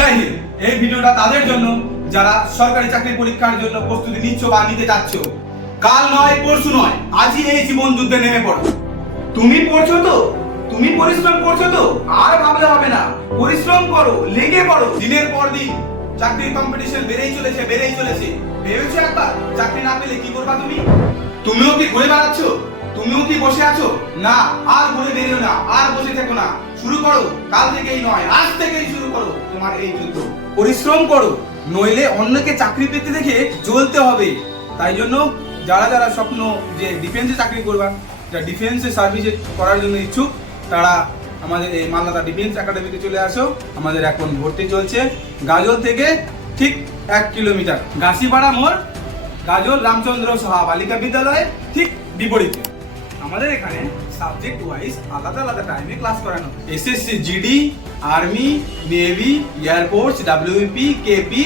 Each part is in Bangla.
জয় হিন্দ। এই ভিডিওটা তাদের জন্য যারা সরকারি চাকরি পরীক্ষার জন্য প্রস্তুতি নিচ্ছ বা নিতে যাচ্ছ। কাল নয় পরশু নয়, আজই এই জীবন যুদ্ধে নেমে পড়ো। তুমি পড়ছো তো, তুমি পরিশ্রম করছো তো, আর ভাবলে হবে না। পরিশ্রম করো, লেগে পড়ো। দিনের পর দিন চাকরির কম্পিটিশন বেড়েই চলেছে। ভেবেছো একবার চাকরি না পেলে কি করবা তুমি? তুমিও কি ঘুরে বেড়াচ্ছ? তুমিও কি বসে আছো? না, আর ঘুরে বেরিও না, আর বসে থেকো না। শুরু করো, কাল থেকেই নয়, আজ থেকেই শুরু করো তোমার এই যুদ্ধ। পরিশ্রম করো, নইলে অন্যকে চাকরি পেতে দেখে জ্বলতে হবে। তাই জন্য যারা যারা স্বপ্ন যে ডিফেন্সে চাকরি করবা, যারা ডিফেন্সে সার্ভিসে করার জন্য ইচ্ছুক, তারা আমাদের এই মালদা ডিফেন্স একাডেমিতে চলে আসো। আমাদের এখন ভর্তি চলছে গাজল থেকে ঠিক 1 কিলোমিটার, গাছিপাড়া মোড়, গাজল রামচন্দ্র সাহা বালিকা বিদ্যালয়ে ঠিক বিপরীতে। আমাদের এখানে সাবজেক্ট ওয়াইজ আলাদা আলাদা টাইমে ক্লাস করানো হয়। SSC GD, army, navy, air force, WP, KP,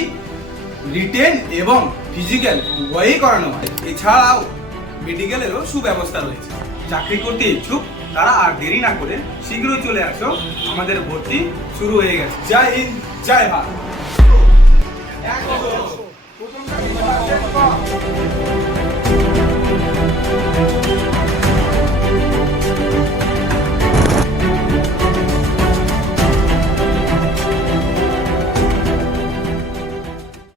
written এবং ফিজিক্যাল উভয়ই করানো হয়। এছাড়াও মেডিকেলেরও সুব্যবস্থা রয়েছে। চাকরি করতে ইচ্ছুক তারা আর দেরি না করে শীঘ্রই চলে আসো, আমাদের ভর্তি শুরু হয়ে গেছে। জয় হিন্দ, জয় ভারত।